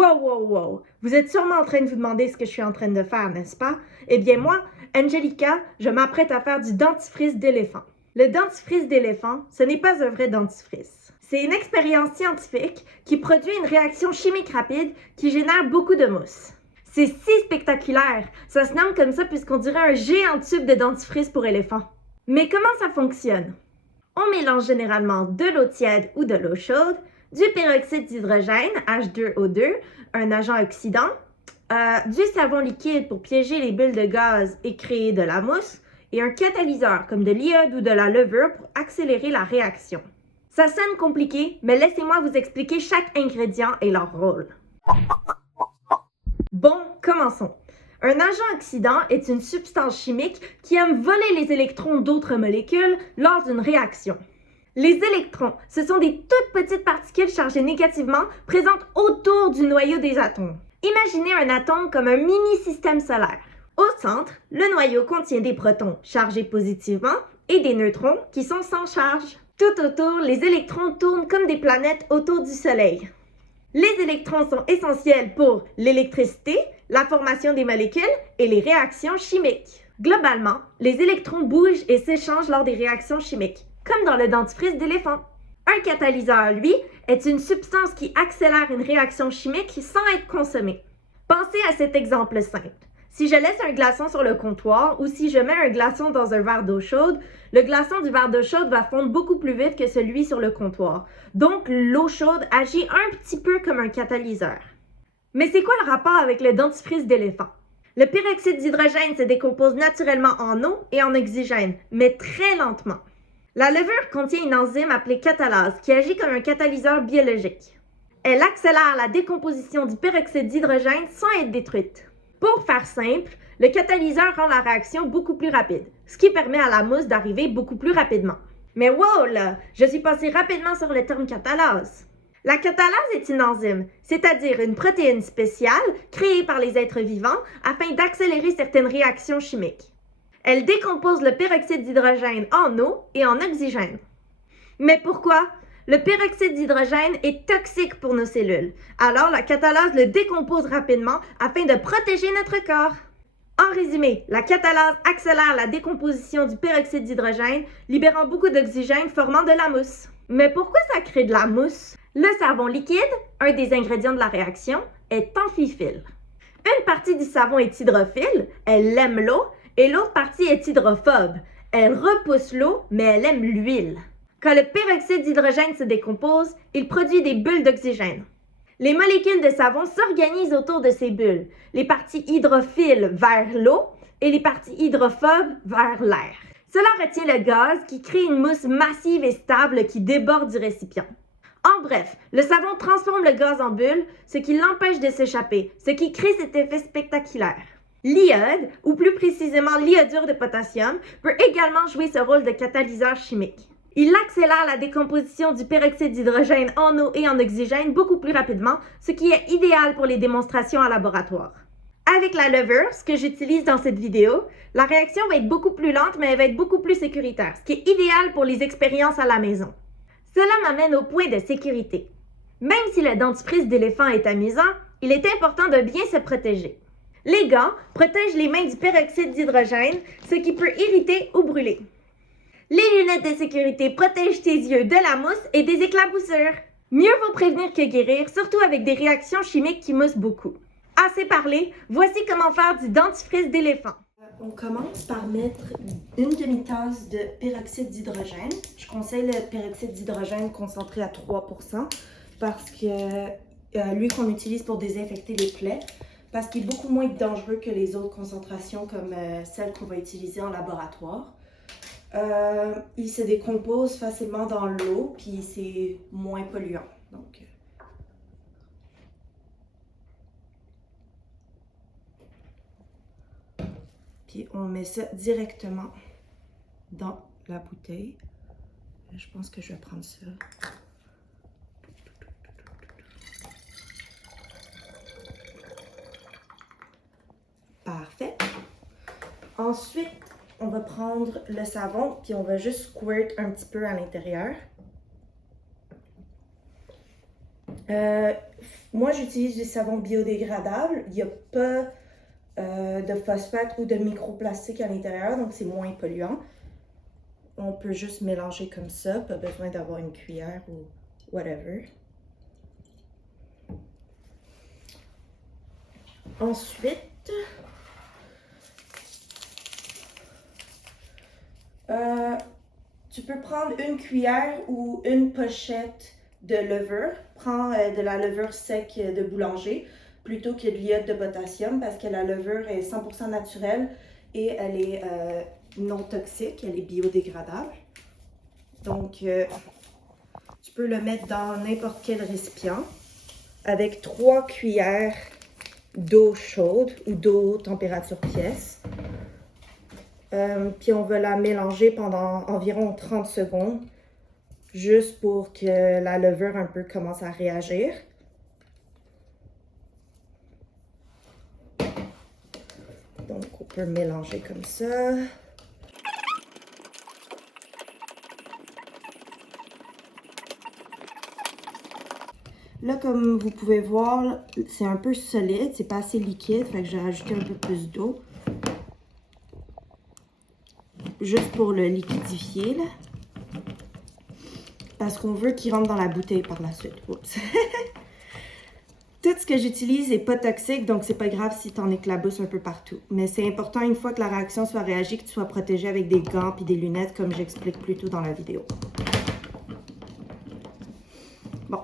Wow, wow, wow! Vous êtes sûrement en train de vous demander ce que je suis en train de faire, n'est-ce pas? Eh bien moi, Angelica, je m'apprête à faire du dentifrice d'éléphant. Le dentifrice d'éléphant, ce n'est pas un vrai dentifrice. C'est une expérience scientifique qui produit une réaction chimique rapide qui génère beaucoup de mousse. C'est si spectaculaire! Ça se nomme comme ça puisqu'on dirait un géant tube de dentifrice pour éléphant. Mais comment ça fonctionne? On mélange généralement de l'eau tiède ou de l'eau chaude, du peroxyde d'hydrogène, H2O2, un agent oxydant, du savon liquide pour piéger les bulles de gaz et créer de la mousse, et un catalyseur comme de l'iode ou de la levure pour accélérer la réaction. Ça sonne compliqué, mais laissez-moi vous expliquer chaque ingrédient et leur rôle. Bon, commençons. Un agent oxydant est une substance chimique qui aime voler les électrons d'autres molécules lors d'une réaction. Les électrons, ce sont des toutes petites particules chargées négativement présentes autour du noyau des atomes. Imaginez un atome comme un mini-système solaire. Au centre, le noyau contient des protons chargés positivement et des neutrons qui sont sans charge. Tout autour, les électrons tournent comme des planètes autour du Soleil. Les électrons sont essentiels pour l'électricité, la formation des molécules et les réactions chimiques. Globalement, les électrons bougent et s'échangent lors des réactions chimiques, comme dans le dentifrice d'éléphant. Un catalyseur, lui, est une substance qui accélère une réaction chimique sans être consommée. Pensez à cet exemple simple. Si je laisse un glaçon sur le comptoir ou si je mets un glaçon dans un verre d'eau chaude, le glaçon du verre d'eau chaude va fondre beaucoup plus vite que celui sur le comptoir. Donc, l'eau chaude agit un petit peu comme un catalyseur. Mais c'est quoi le rapport avec le dentifrice d'éléphant? Le peroxyde d'hydrogène se décompose naturellement en eau et en oxygène, mais très lentement. La levure contient une enzyme appelée catalase qui agit comme un catalyseur biologique. Elle accélère la décomposition du peroxyde d'hydrogène sans être détruite. Pour faire simple, le catalyseur rend la réaction beaucoup plus rapide, ce qui permet à la mousse d'arriver beaucoup plus rapidement. Mais wow là, je suis passée rapidement sur le terme catalase. La catalase est une enzyme, c'est-à-dire une protéine spéciale créée par les êtres vivants afin d'accélérer certaines réactions chimiques. Elle décompose le peroxyde d'hydrogène en eau et en oxygène. Mais pourquoi? Le peroxyde d'hydrogène est toxique pour nos cellules, alors la catalase le décompose rapidement afin de protéger notre corps. En résumé, la catalase accélère la décomposition du peroxyde d'hydrogène, libérant beaucoup d'oxygène formant de la mousse. Mais pourquoi ça crée de la mousse? Le savon liquide, un des ingrédients de la réaction, est amphiphile. Une partie du savon est hydrophile, elle aime l'eau, et l'autre partie est hydrophobe. Elle repousse l'eau, mais elle aime l'huile. Quand le peroxyde d'hydrogène se décompose, il produit des bulles d'oxygène. Les molécules de savon s'organisent autour de ces bulles, les parties hydrophiles vers l'eau et les parties hydrophobes vers l'air. Cela retient le gaz qui crée une mousse massive et stable qui déborde du récipient. En bref, le savon transforme le gaz en bulles, ce qui l'empêche de s'échapper, ce qui crée cet effet spectaculaire. L'iode, ou plus précisément l'iodure de potassium, peut également jouer ce rôle de catalyseur chimique. Il accélère la décomposition du peroxyde d'hydrogène en eau et en oxygène beaucoup plus rapidement, ce qui est idéal pour les démonstrations en laboratoire. Avec la levure, ce que j'utilise dans cette vidéo, la réaction va être beaucoup plus lente, mais elle va être beaucoup plus sécuritaire, ce qui est idéal pour les expériences à la maison. Cela m'amène au point de sécurité. Même si le dentifrice d'éléphant est amusant, il est important de bien se protéger. Les gants protègent les mains du peroxyde d'hydrogène, ce qui peut irriter ou brûler. Les lunettes de sécurité protègent tes yeux de la mousse et des éclaboussures. Mieux vaut prévenir que guérir, surtout avec des réactions chimiques qui moussent beaucoup. Assez parlé, voici comment faire du dentifrice d'éléphant. On commence par mettre une demi-tasse de peroxyde d'hydrogène. Je conseille le peroxyde d'hydrogène concentré à 3% parce que lui qu'on utilise pour désinfecter les plaies, parce qu'il est beaucoup moins dangereux que les autres concentrations comme celles qu'on va utiliser en laboratoire. Il se décompose facilement dans l'eau, puis c'est moins polluant. Donc, puis on met ça directement dans la bouteille. Je pense que je vais prendre ça. Parfait. Ensuite, on va prendre le savon, puis on va juste squirt un petit peu à l'intérieur. Moi, j'utilise du savon biodégradable. Il n'y a pas de phosphate ou de microplastique à l'intérieur, donc c'est moins polluant. On peut juste mélanger comme ça, pas besoin d'avoir une cuillère ou whatever. Ensuite, tu peux prendre une cuillère ou une pochette de levure. Prends de la levure sec de boulanger plutôt que de l'iode de potassium parce que la levure est 100% naturelle et elle est non toxique, elle est biodégradable. Donc, tu peux le mettre dans n'importe quel récipient avec 3 cuillères d'eau chaude ou d'eau température pièce. Puis on va la mélanger pendant environ 30 secondes, juste pour que la levure un peu commence à réagir. Donc on peut mélanger comme ça. Là, comme vous pouvez voir, c'est un peu solide, c'est pas assez liquide, fait que j'ai rajouté un peu plus d'eau. Juste pour le liquidifier, là. Parce qu'on veut qu'il rentre dans la bouteille par la suite. Oups. Tout ce que j'utilise n'est pas toxique, donc c'est pas grave si tu en éclabousses un peu partout. Mais c'est important, une fois que la réaction soit réagie, que tu sois protégé avec des gants et des lunettes, comme j'explique plus tôt dans la vidéo. Bon.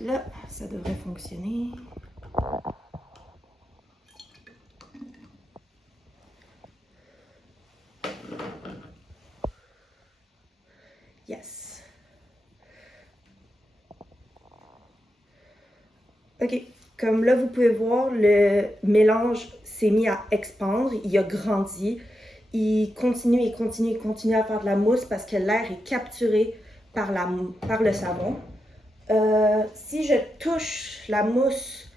Là, ça devrait fonctionner. Yes. OK. Comme là, vous pouvez voir, le mélange s'est mis à expandre. Il a grandi. Il continue et continue et continue à faire de la mousse parce que l'air est capturé par le savon. Si je touche la mousse,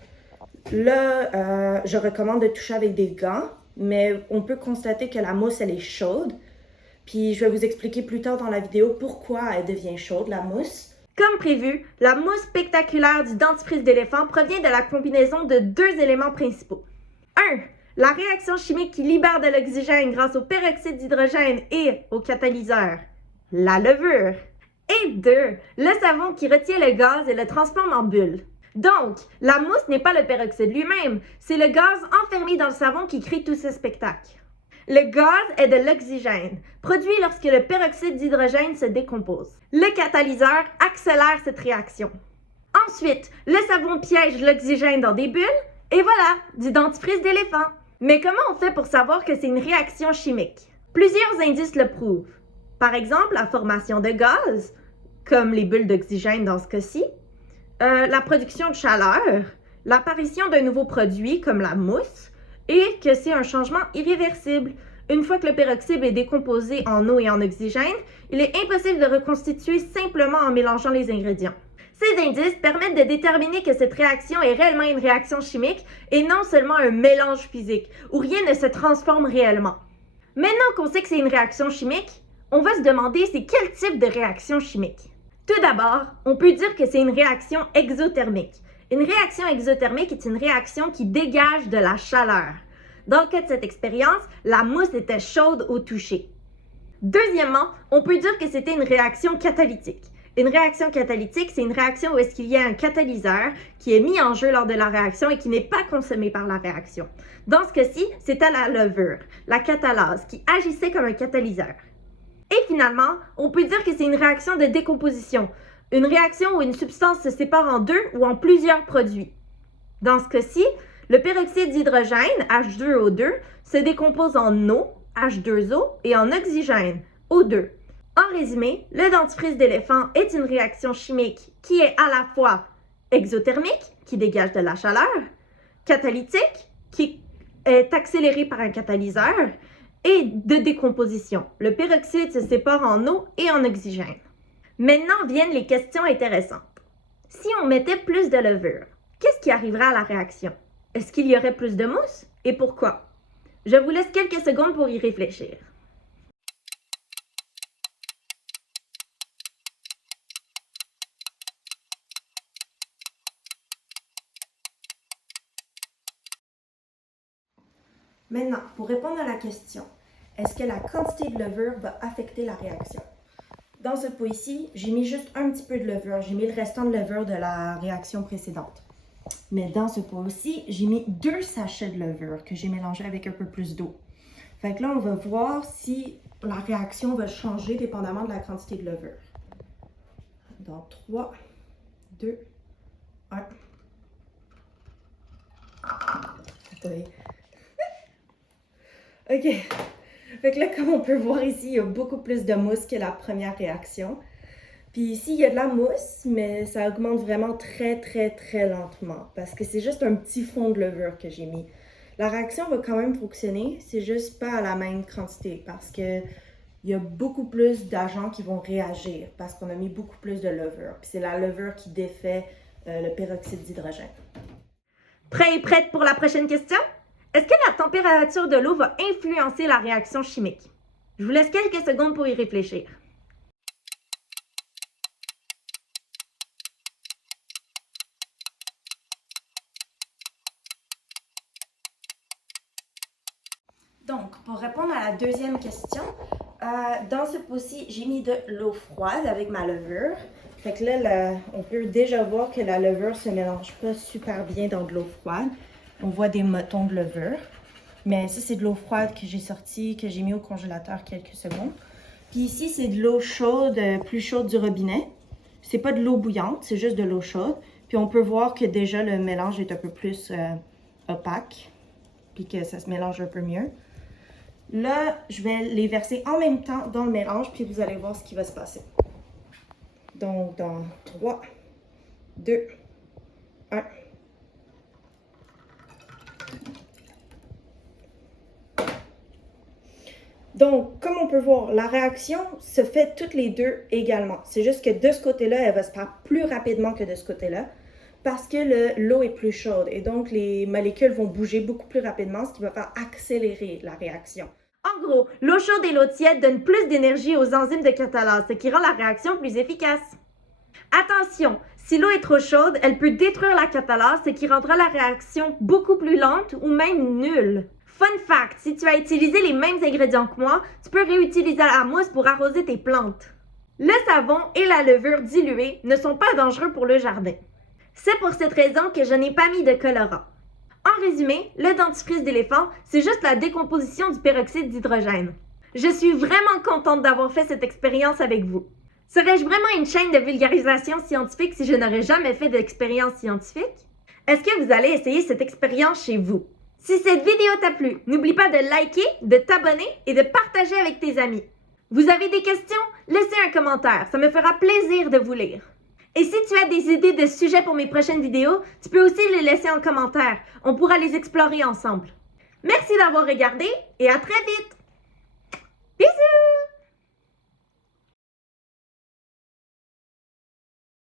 là, je recommande de toucher avec des gants, mais on peut constater que la mousse, elle est chaude. Puis je vais vous expliquer plus tard dans la vidéo pourquoi elle devient chaude, la mousse. Comme prévu, la mousse spectaculaire du dentifrice d'éléphant provient de la combinaison de 2 éléments principaux. 1. La réaction chimique qui libère de l'oxygène grâce au peroxyde d'hydrogène et au catalyseur, la levure. Et 2. Le savon qui retient le gaz et le transforme en bulle. Donc, la mousse n'est pas le peroxyde lui-même, c'est le gaz enfermé dans le savon qui crée tout ce spectacle. Le gaz est de l'oxygène, produit lorsque le peroxyde d'hydrogène se décompose. Le catalyseur accélère cette réaction. Ensuite, le savon piège l'oxygène dans des bulles, et voilà, du dentifrice d'éléphant. Mais comment on fait pour savoir que c'est une réaction chimique? Plusieurs indices le prouvent. Par exemple, la formation de gaz, comme les bulles d'oxygène dans ce cas-ci, la production de chaleur, l'apparition d'un nouveau produit comme la mousse, et que c'est un changement irréversible. Une fois que le peroxyde est décomposé en eau et en oxygène, il est impossible de reconstituer simplement en mélangeant les ingrédients. Ces indices permettent de déterminer que cette réaction est réellement une réaction chimique et non seulement un mélange physique, où rien ne se transforme réellement. Maintenant qu'on sait que c'est une réaction chimique, on va se demander c'est quel type de réaction chimique. Tout d'abord, on peut dire que c'est une réaction exothermique. Une réaction exothermique est une réaction qui dégage de la chaleur. Dans le cas de cette expérience, la mousse était chaude au toucher. Deuxièmement, on peut dire que c'était une réaction catalytique. Une réaction catalytique, c'est une réaction où est-ce qu'il y a un catalyseur qui est mis en jeu lors de la réaction et qui n'est pas consommé par la réaction. Dans ce cas-ci, c'était la levure, la catalase, qui agissait comme un catalyseur. Et finalement, on peut dire que c'est une réaction de décomposition. Une réaction où une substance se sépare en 2 ou en plusieurs produits. Dans ce cas-ci, le peroxyde d'hydrogène, H2O2, se décompose en eau, H2O, et en oxygène, O2. En résumé, le dentifrice d'éléphant est une réaction chimique qui est à la fois exothermique, qui dégage de la chaleur, catalytique, qui est accélérée par un catalyseur, et de décomposition. Le peroxyde se sépare en eau et en oxygène. Maintenant viennent les questions intéressantes. Si on mettait plus de levure, qu'est-ce qui arriverait à la réaction? Est-ce qu'il y aurait plus de mousse? Et pourquoi? Je vous laisse quelques secondes pour y réfléchir. Maintenant, pour répondre à la question, est-ce que la quantité de levure va affecter la réaction? Dans ce pot ici, j'ai mis juste un petit peu de levure. J'ai mis le restant de levure de la réaction précédente. Mais dans ce pot aussi, j'ai mis 2 sachets de levure que j'ai mélangé avec un peu plus d'eau. Fait que là, on va voir si la réaction va changer dépendamment de la quantité de levure. Dans 3, 2, 1. Oui. OK. Fait que là, comme on peut voir ici, il y a beaucoup plus de mousse que la première réaction. Puis ici, il y a de la mousse, mais ça augmente vraiment très lentement parce que c'est juste un petit fond de levure que j'ai mis. La réaction va quand même fonctionner, c'est juste pas à la même quantité parce que il y a beaucoup plus d'agents qui vont réagir parce qu'on a mis beaucoup plus de levure. Puis c'est la levure qui défait le peroxyde d'hydrogène. Prêt et prête pour la prochaine question? Est-ce que la température de l'eau va influencer la réaction chimique? Je vous laisse quelques secondes pour y réfléchir. Donc, pour répondre à la deuxième question, dans ce pot-ci, j'ai mis de l'eau froide avec ma levure. Fait que là, on peut déjà voir que la levure se mélange pas super bien dans de l'eau froide. On voit des motons de levure. Mais ça, c'est de l'eau froide que j'ai sortie, que j'ai mis au congélateur quelques secondes. Puis ici, c'est de l'eau chaude, plus chaude du robinet. C'est pas de l'eau bouillante, c'est juste de l'eau chaude. Puis on peut voir que déjà le mélange est un peu plus opaque. Puis que ça se mélange un peu mieux. Là, je vais les verser en même temps dans le mélange, puis vous allez voir ce qui va se passer. Donc, dans 3, 2, 1. Donc, comme on peut voir, la réaction se fait toutes les deux également. C'est juste que de ce côté-là, elle va se faire plus rapidement que de ce côté-là parce que l'eau est plus chaude et donc les molécules vont bouger beaucoup plus rapidement, ce qui va faire accélérer la réaction. En gros, l'eau chaude et l'eau tiède donnent plus d'énergie aux enzymes de catalase, ce qui rend la réaction plus efficace. Attention, si l'eau est trop chaude, elle peut détruire la catalase, ce qui rendra la réaction beaucoup plus lente ou même nulle. Fun fact, si tu as utilisé les mêmes ingrédients que moi, tu peux réutiliser la mousse pour arroser tes plantes. Le savon et la levure diluée ne sont pas dangereux pour le jardin. C'est pour cette raison que je n'ai pas mis de colorant. En résumé, le dentifrice d'éléphant, c'est juste la décomposition du peroxyde d'hydrogène. Je suis vraiment contente d'avoir fait cette expérience avec vous. Serais-je vraiment une chaîne de vulgarisation scientifique si je n'aurais jamais fait d'expérience scientifique? Est-ce que vous allez essayer cette expérience chez vous? Si cette vidéo t'a plu, n'oublie pas de liker, de t'abonner et de partager avec tes amis. Vous avez des questions? Laissez un commentaire, ça me fera plaisir de vous lire. Et si tu as des idées de sujets pour mes prochaines vidéos, tu peux aussi les laisser en commentaire. On pourra les explorer ensemble. Merci d'avoir regardé et à très vite!